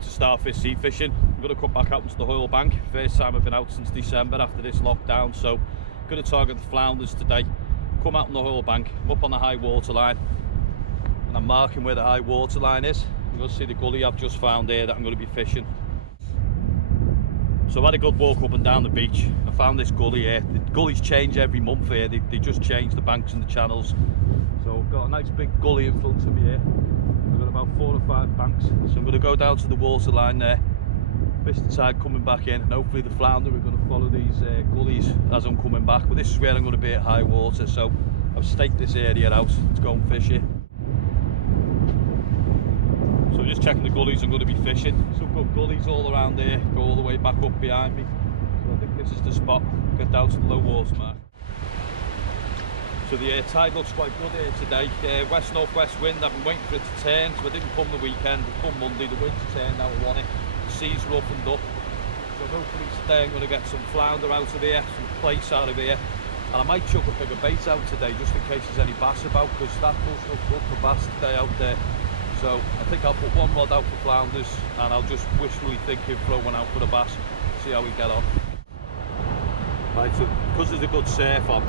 back to starfish sea fishing. I'm going to come back out into the Hoyle Bank. First time I've been out since December after this lockdown, so I'm going to target the flounders today. Come out on the Hoyle Bank, I'm up on the high water line, and I'm marking where the high water line is. You're going to see the gully I've just found here that I'm going to be fishing. So I had a good walk up and down the beach. I found this gully here. The gullies change every month here. They just change the banks and the channels. So I've got a nice big gully in front of me here. I've got about 4 or 5 banks. So I'm going to go down to the water line there, fish the tide coming back in, and hopefully the flounder are going to follow these gullies as I'm coming back. But this is where I'm going to be at high water, so I've staked this area out to go and fish it. So just checking the gullies I'm going to be fishing. Some good gullies all around here, go all the way back up behind me. So I think this is the spot. Get down to the low water mark. So the tide looks quite good here today. West-northwest wind. I've been waiting for it to turn, so I didn't come the weekend. It come Monday, the wind's turned, now I want it. The sea's roughened up. So hopefully today I'm going to get some flounder out of here, some plaice out of here. And I might chuck a bigger bait out today, just in case there's any bass about, because that does look good for bass today out there. So I think I'll put one rod out for flounders, and I'll just wishfully think of throwing out for the bass, see how we get on. Right, so because there's a good surf on,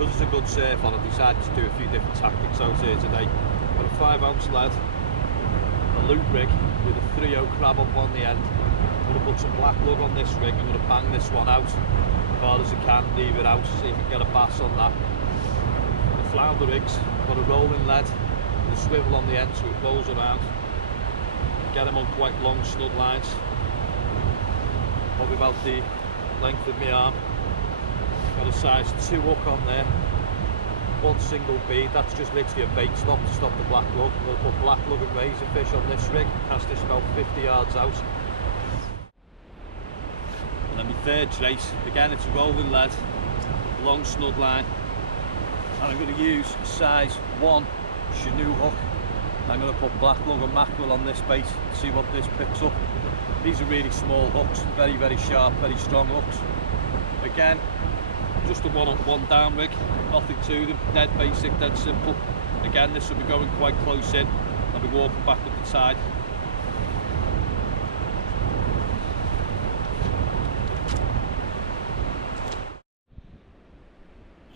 I've decided to do a few different tactics out here today. I've got a 5-ounce lead, a loop rig with a 3/0 crab up on the end. I'm going to put some black lug on this rig. I'm going to bang this one out as far as I can, leave it out, see if I can get a bass on that. The flounder rigs, I've got a rolling lead, the swivel on the end so it rolls around. Get them on quite long snud lines, probably about the length of my arm. Got a size 2 hook on there, one single bead. That's just literally a bait stop to stop the black lug. I'm going to put black lug and razor fish on this rig, cast this about 50 yards out. And then my third trace, again it's a rolling lead, long snud line, and I'm going to use size 1 Canoe hook. I'm going to put black lug and mackerel on this bait, see what this picks up. These are really small hooks, very very sharp, very strong hooks. Again, just a 1-up 1-down rig, nothing to them, dead basic, dead simple. Again, this will be going quite close in. I'll be walking back up the tide.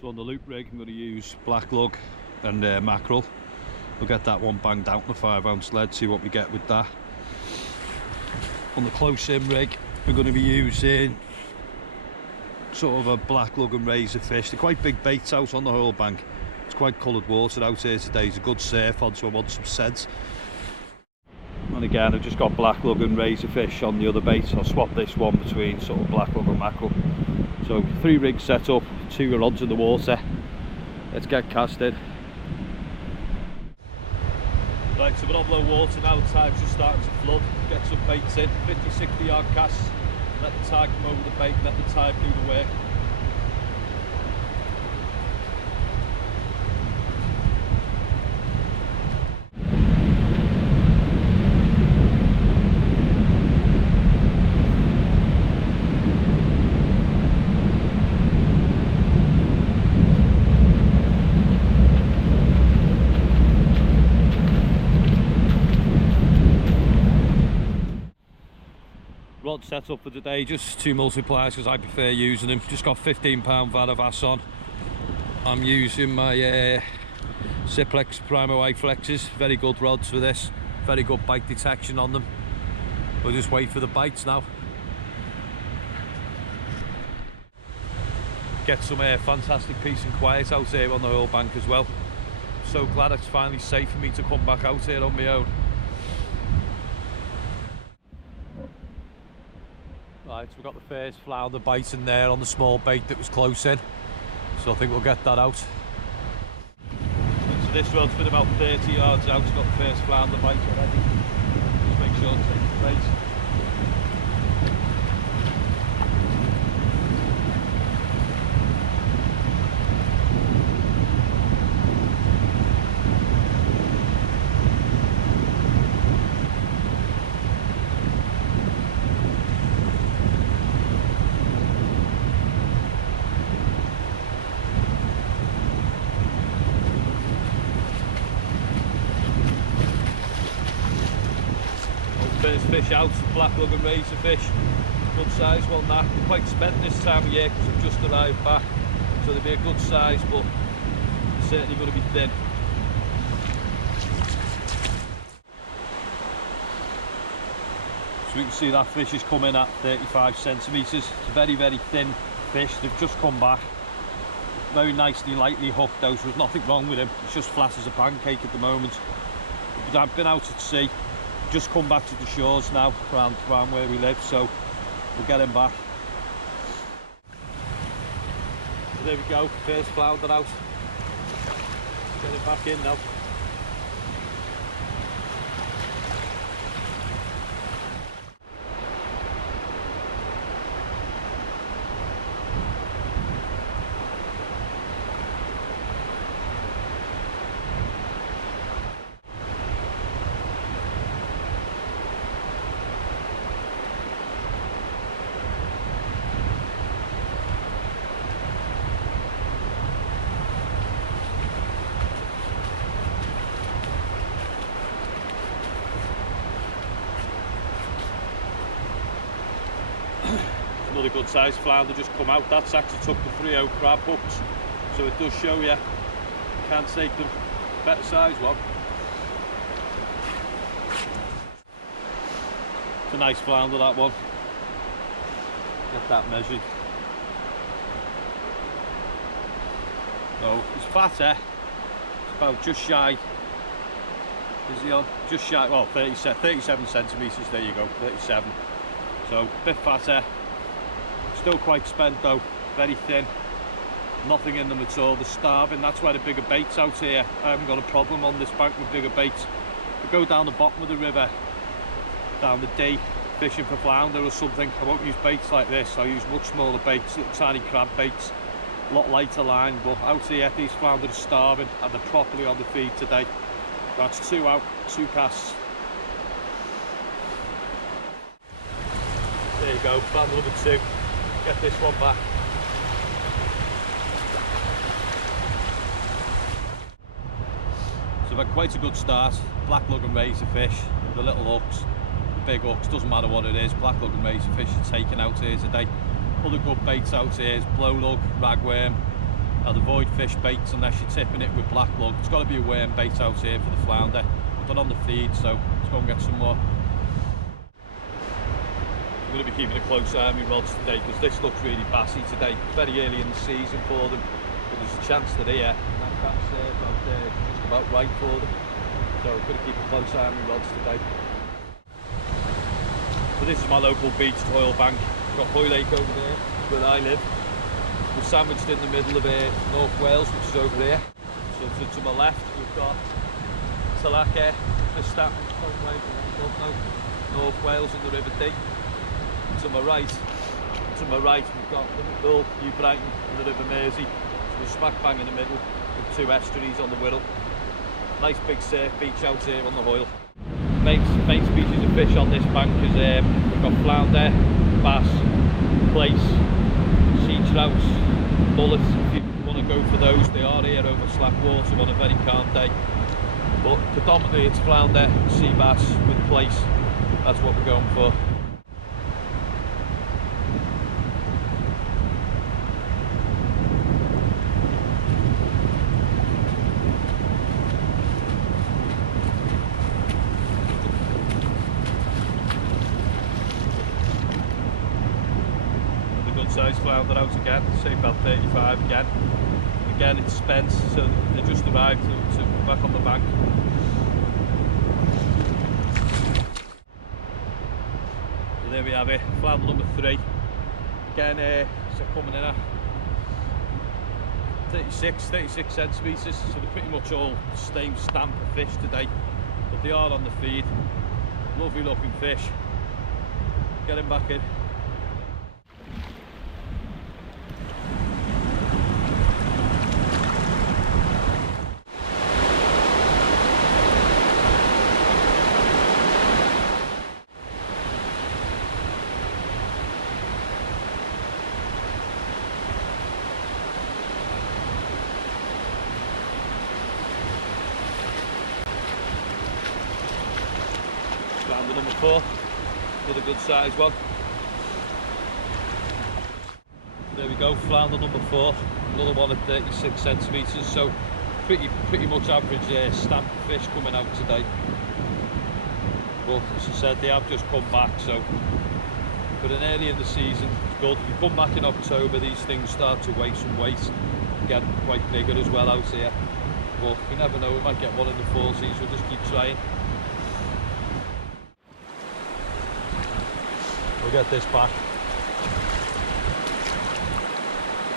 So on the loop rig I'm going to use black lug and mackerel. We'll get that one banged out in the 5-ounce lead, see what we get with that. On the close in rig we're going to be using sort of a black lug and razor fish. They're quite big baits out on the Hoyle Bank. It's quite coloured water out here today. It's a good surf on, so I want some scent. And again I've just got black lug and razor fish on the other bait. I'll swap this one between sort of black lug and mackerel. So 3 rigs set up, 2 rods in the water. Let's get casted. Right, so we're on low water now, the tide's just starting to flood. Get some baits in, 50-60 yard casts. Let the tide come over the bait, let the tide do the work. Rod set up for today, just 2 multipliers because I prefer using them. Just got 15-pound Varavass on. I'm using my Ciplex Primo A flexes, very good rods for this, very good bite detection on them. We'll just wait for the bites now. Get some fantastic peace and quiet out here on the Hoyle Bank as well. So glad it's finally safe for me to come back out here on my own. Right, so we've got the first flounder bite in there on the small bait that was close in, so I think we'll get that out. So this rod's been about 30 yards out, it's got the first flounder bite already. Just make sure it takes place. fish out, black lug and razor fish. Good size one that. They're quite spent this time of year because I've just arrived back. So they'll be a good size, but they're certainly going to be thin. So we can see that fish is coming at 35 centimetres. It's a very, very thin fish. They've just come back. Very nicely, lightly hooked out, so there's nothing wrong with him. It's just flat as a pancake at the moment. I've been out at sea, just come back to the shores now, around where we live, so we'll get him back. So there we go, first flounder out. Get him back in now. Another good sized flounder just come out. That's actually took the 3/0 crab hooks, so it does show you can't take them. Better size one. It's a nice flounder, that one. Get that measured. So it's fatter. It's about just shy. Is he on? Just shy. Well, 37 centimetres. There you go. 37. So a bit fatter. Still quite spent though, very thin, nothing in them at all. They're starving. That's why the bigger baits out here. I haven't got a problem on this bank with bigger baits. If I go down the bottom of the river, down the Dee, fishing for flounder or something, I won't use baits like this. I'll use much smaller baits, little tiny crab baits, a lot lighter line. But out here, these flounder are starving and they're properly on the feed today. That's 2 out, 2 casts. There you go, flounder number 2. Get this one back. So we've had quite a good start. Black lug and razor fish, the little hooks, the big hooks, doesn't matter what it is. Black lug and razor fish are taken out here today. Other good baits out here is blow lug, ragworm. I'd avoid fish baits unless you're tipping it with black lug. It's got to be a worm bait out here for the flounder. I've done on the feed, so let's go and get some more. I'm going to be keeping a close eye on my rods today because this looks really bassy today. It's very early in the season for them, but there's a chance that here that bass out there just about right for them. So I'm going to keep a close eye on my rods today. So this is my local beached oil bank. I've got Hoy Lake over there where I live. We're sandwiched in the middle of North Wales, which is over here. So to my left we've got Tilaka, the Stafford, North Wales and the River Dee. To my right we've got Liverpool, New Brighton and the River Mersey. So we're smack bang in the middle with 2 estuaries on the Wirral. Nice big surf beach out here on the Hoyle. Main species of fish on this bank is we've got flounder, bass, plaice, sea trouts, mullets. If you want to go for those, they are here over slack water on a very calm day. But predominantly it's flounder, sea bass with plaice. That's what we're going for. Size flounder out again, say about 35 again. Again it's spent, so they just arrived to back on the bank. So there we have it, flounder number 3. Again, so coming in at 36 centimetres, so they're pretty much all the same stamp of fish today, but they are on the feed. Lovely looking fish. Get him back in. Flounder number 4. Another good size one. There we go, flounder number 4. Another one at 36 centimetres. So pretty much average stamp fish coming out today. But as I said, they have just come back, so for an early in the season, it's good. If you come back in October, these things start to weigh some weight and get quite bigger as well out here. But you never know, we might get one in the fall season. We'll just keep trying. We'll get this back.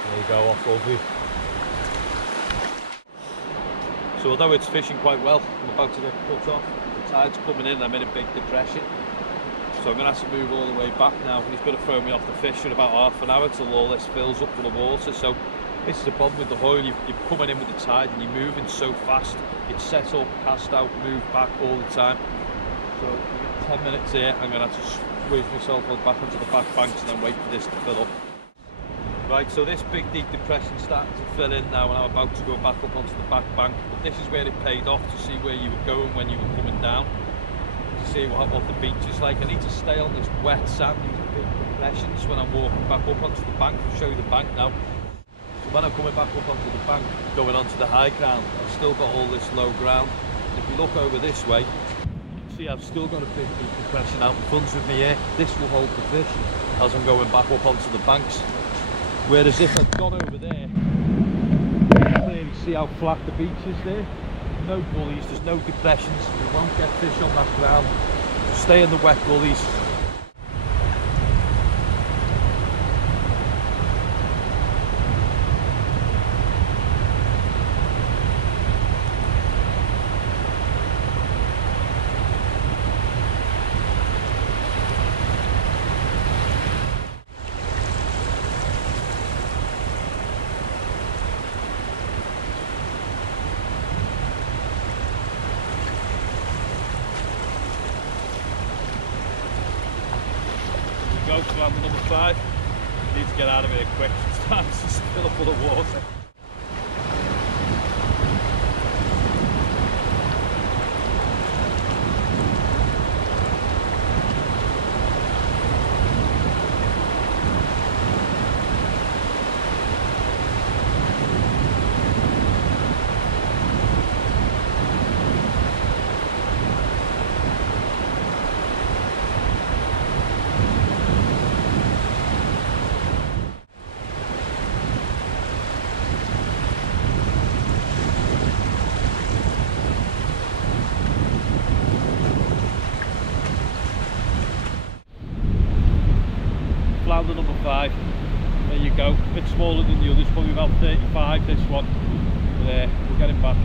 There you go, off lovely. So although it's fishing quite well, I'm about to get cut off. The tide's coming in, I'm in a big depression. So I'm going to have to move all the way back now. He's going to throw me off the fish for about half an hour till all this fills up full of water. So this is the problem with the hoil, you're coming in with the tide and you're moving so fast. It's set up, cast out, move back all the time. So in 10 minutes here, I'm going to have to squeeze myself back onto the back banks and then wait for this to fill up. Right, so this big deep depression's starting to fill in now and I'm about to go back up onto the back bank. But this is where it paid off, to see where you were going when you were coming down. To see what the beach is like. I need to stay on this wet sand, these big depressions when I'm walking back up onto the bank. I'll show you the bank now. So when I'm coming back up onto the bank, going onto the high ground, I've still got all this low ground. And if you look over this way, see I've still got a big deep depression out in front of me here. This will hold the fish as I'm going back up onto the banks. Whereas if I'd gone over there, you can clearly see how flat the beach is there. No gullies, there's no depressions, you won't get fish on that ground. Just stay in the wet gullies. Go to number 5. Need to get out of here quick. It's starting to fill up full of water. Flounder number 5. There you go. A bit smaller than the others, probably about 35 this one. But we'll get him back.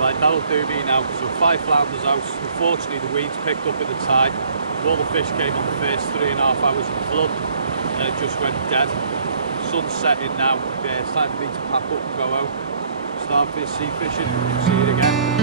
Right, that'll do me now. So 5 flounders out. Unfortunately the weeds picked up with the tide. All the fish came on the first 3.5 hours of flood and it just went dead. Sun's setting now. It's time for me to pack up and go home. Start sea fishing. See you again.